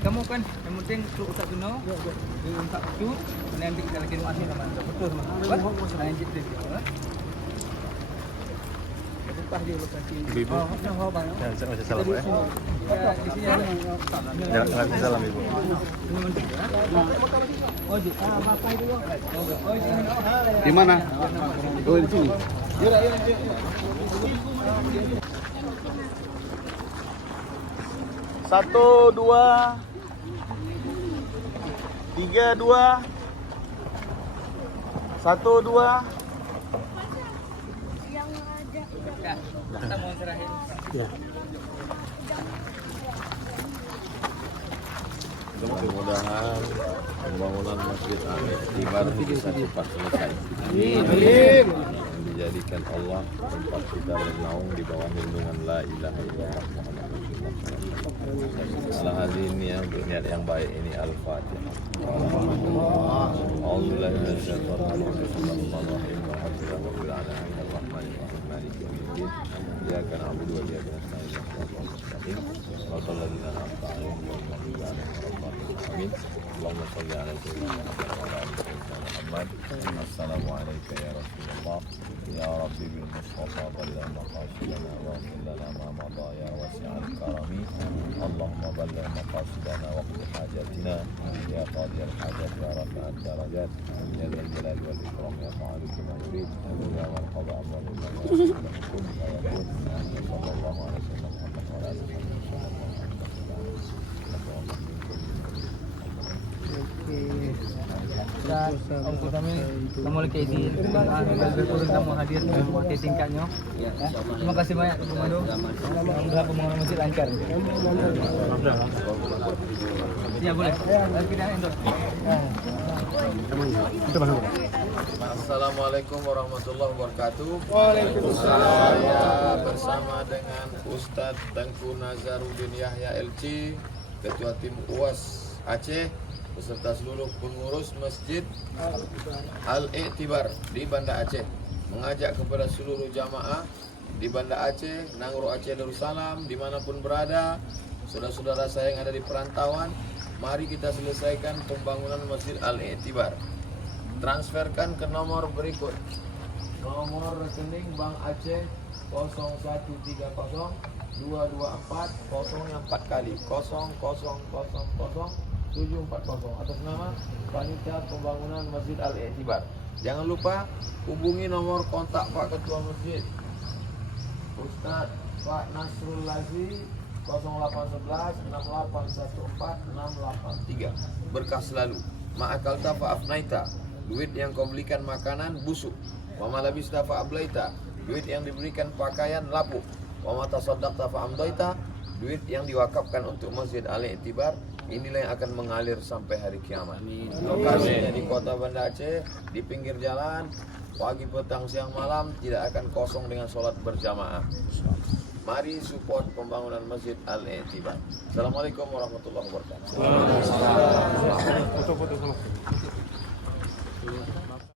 Kamu kan yang penting untuk Ustaz Tuno, untuk itu, nanti kita lagi masih sama betul sama. Lanjut deh. Lepas dia lokasi. Ibu. Oh, bang. Jangan usah salam ya. Di sini ada. Jangan usah salam ibu. Oh, di apa itu? Oh, di sini. Di mana? Oh, di sini. Satu, dua, tiga, dua, satu, dua. Kita mau serahin. Ya. Mudah-mudahan pembangunan Masjid Al-Iktibar bisa cepat selesai. Amin. Dan dijadikan Allah tempat kita bernaung di bawah lindungan La ilaha illallah Muhammad Rasulullah. Ala hadirin yang berniat yang baik ini Al-Fatihah. A'udzubillahi minasyaitonir rajim. Bismillahirrahmanirrahim. Alhamdulillahirabbil alamin. Arrahmanirrahim. Maliki yaumiddin. Iyyaka na'budu wa iyyaka nasta'in. Ihdinas siratal mustaqim. Shiratal ladzina an'amta 'alaihim ghairil maghdubi 'alaihim waladdallin. Amin. Allahumma shalli 'ala sayyidina Muhammad wa 'ala ali sayyidina Muhammad. Assalamu alayka ya Rasulullah. Ya Rabbi bil Mustafa balligh maqasidana wa qil lana ma madha ya wasi'al karami. Allahumma balligh maqasidana wa qil hajatina ya qadiyal hajat ya rafi'ad darajat ya dzal jalali wal ikram ya fa'alu bima yurid ya man qada amran kun fayakun. Sallallahu alaihi wasallam Muhammad wa ala alihi Untuk kami, kamu lagi izin, berkurang kamu hadir di tingkatnya. Terima kasih banyak Pemandu. Alhamdulillah pembangunan masjid lancar. Ya boleh. Assalamualaikum warahmatullahi wabarakatuh. Waalaikumsalam. Saya bersama dengan Ustadz Tengku Nazaruddin Yahya LC, Ketua Tim UAS Aceh, beserta seluruh pengurus Masjid Al-Iktibar di Banda Aceh, mengajak kepada seluruh jamaah di Banda Aceh, Nangro Aceh Darussalam, dimanapun berada, saudara-saudara saya yang ada di perantauan, mari kita selesaikan pembangunan Masjid Al-Iktibar. Transferkan ke nomor berikut. Nomor rekening Bank Aceh 0130 224 0 yang 4 kali 0000740 atas nama Panitia Pembangunan Masjid Al-Iktibar. Jangan lupa hubungi nomor kontak Pak Ketua Masjid Ustadz Pak Nasrul Lazi 0811 6814 683. Berkah selalu. Ma'akalta fa'afnaita, duit yang kau belikan makanan busuk. Wa malabista fa'ablaita, duit yang diberikan pakaian lapuk. Wa mata saddaqta fa'amdaita, duit yang diwakafkan untuk Masjid Al-Iktibar, inilah yang akan mengalir sampai hari kiamat. Lokasinya di Kota Banda Aceh, di pinggir jalan, pagi, petang, siang, malam tidak akan kosong dengan sholat berjamaah. Mari support pembangunan Masjid Al-Iktibar. Assalamualaikum warahmatullahi wabarakatuh.